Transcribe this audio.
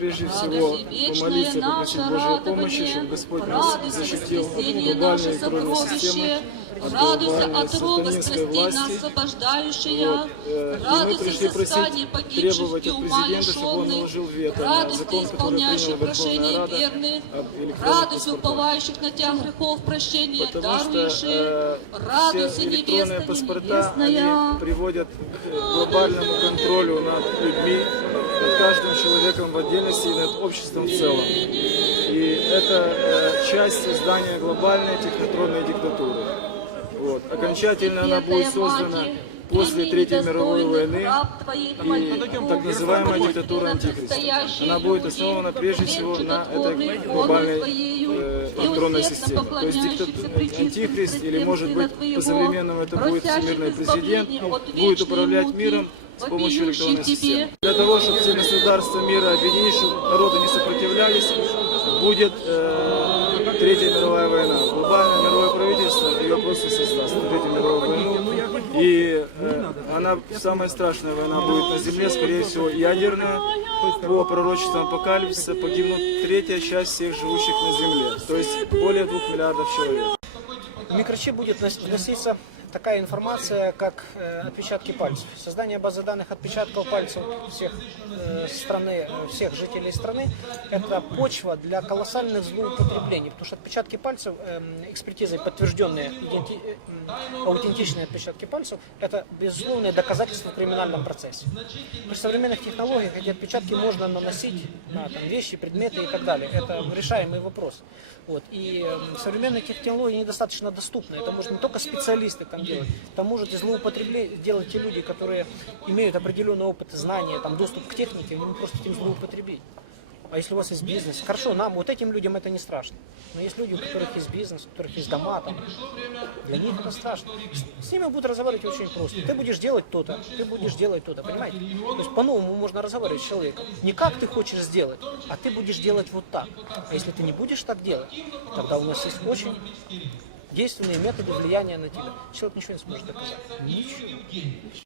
Прежде всего, помолиться, наша попросить Божьей помощи, чтобы Господь нас защитил от глобальной кровной системы, от радуйся глобальной сатанинской власти. Вот, э, и мы пришли просить, требовать и от президента, чтобы он наложил вето на закон, который исполняющих приняла Верховная Рада об электронных паспортах. уповающих на тебя грехов прощения Потому что э, все электронные паспорта они приводят к глобальному контролю над людьми, над каждым человеком в отдельности и над обществом в целом. И это э, часть создания глобальной технотронной диктатуры. Вот. Окончательно она будет создана после Третьей мировой войны и так называемая диктатура антихриста. Она будет основана прежде всего на этой глобальной э, электронной системе. То есть дикта- антихрист, или может быть по-современному это будет всемирный президент, будет управлять миром с помощью электронной системы. Для того, чтобы все государства мира объединить, чтобы народы не сопротивлялись, будет э, Третья мировая война. Глобальное мировое правительство ее просто создаст, Третью мировую войну. Она, самая страшная война будет на Земле, скорее всего, ядерная. По пророчествам апокалипсиса погибнут третья часть всех живущих на Земле. То есть более двух миллиардов человек. Микрочип будет нос- вноситься такая информация, как э, отпечатки пальцев. Создание базы данных отпечатков пальцев всех э, страны, э, всех жителей страны – это почва для колоссальных злоупотреблений, потому что отпечатки пальцев, эм, экспертизой подтвержденные, аутентичные отпечатки пальцев – это безусловное доказательство в криминальном процессе. При современных технологиях эти отпечатки можно наносить на там, вещи, предметы и так далее. Это решаемый вопрос. Вот. И эм, современные технологии недостаточно доступны. Это может не только специалисты там делать, там может и злоупотребление делать те люди, которые имеют определенный опыт знания, там, доступ к технике, они просто этим злоупотребить. А если у вас есть бизнес, хорошо, нам, вот этим людям это не страшно. Но есть люди, у которых есть бизнес, у которых есть дома, там, для них это страшно. С, с ними будут разговаривать очень просто. Ты будешь делать то-то, ты будешь делать то-то, понимаете? То есть по-новому можно разговаривать с человеком. Не как ты хочешь сделать, а ты будешь делать вот так. А если ты не будешь так делать, тогда у нас есть очень действенные методы влияния на тебя. Человек ничего не сможет доказать. Ничего.